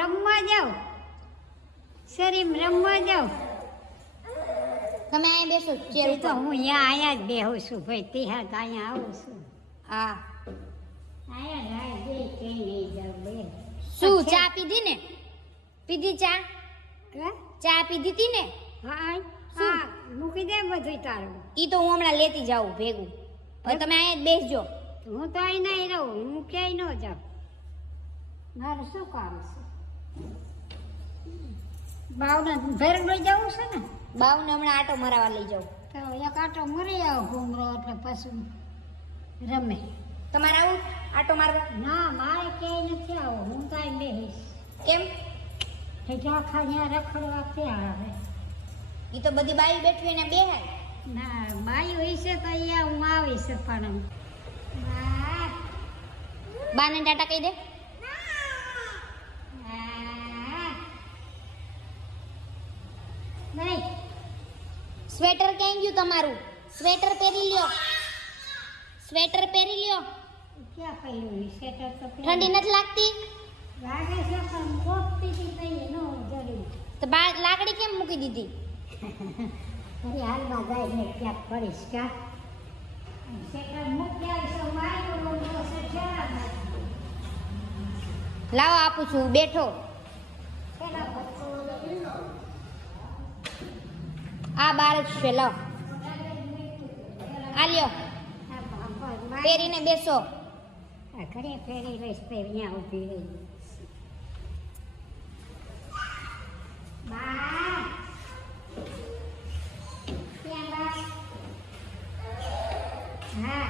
રમવા જાવ શરીમ રમવા જાવ તમે અહીંયા બેસો ચેર તો ઉપર. હું અહીંયા જ બેહું છું ભાઈ તિહાર તો અહીંયા આવું છું હા અહીંયા રાહ જોઈ કઈ નહીં જાવ બે શું ચા પીધી ને? પીધી ચા? હે? ચા પીધી તી ને? હા હા મૂકી દે બધું તારું ઈ તો હું હમણાં લેતી જાઉં ભેગું. હવે તમે અહીંયા જ બેસજો. હું તો અહીં નહીં રહું હું ક્યાંય ન જાઉં મારું શું કામ છે બાવને ભેર લઈ જવું છે ને બાવને હમણાં આટો મરાવા લઈ જાઉં. તો એક આટો મરી આવો ઘૂમરો એટલે પછી રમે તમારે આવું આટો મારવા? ના મારે ક્યાંય નથી આવું હું કાંઈ બેહીશ કેમ? આખા ત્યાં રખડવા ક્યાં આવે ઈ તો બધી બાઈ બેઠી હોય ને બેહાય. ના બાયું હશે તો અહીંયા હું આવીશ પણ બા, બાને ટાટા કહી દે. આ. નહીં સ્વેટર ક્યાં ગયું તમારું? સ્વેટર પહેરી લ્યો. સ્વેટર પહેરી લ્યો. ક્યાં પહેર્યું સ્વેટર તો ઠંડી નથી લાગતી? લાગે છે પણ કોપતી હતી તઈ નો જરૂર તો બા લાકડી કેમ મૂકી દીધી? ફરી હાલમાં જાય ને ક્યાંક પડીશ કા સ્વેટર મૂક્યા છે માર્યો તો સેઠા લાવો આપું છું બેઠો. પેલા બચ્ચો આ બાર જ છે લાવ. આ લ્યો પહેરીને બેસો. ઘરે ફેરી લઈશ તે અહીંયા ઊભી રહી બા ત્યાં બા હા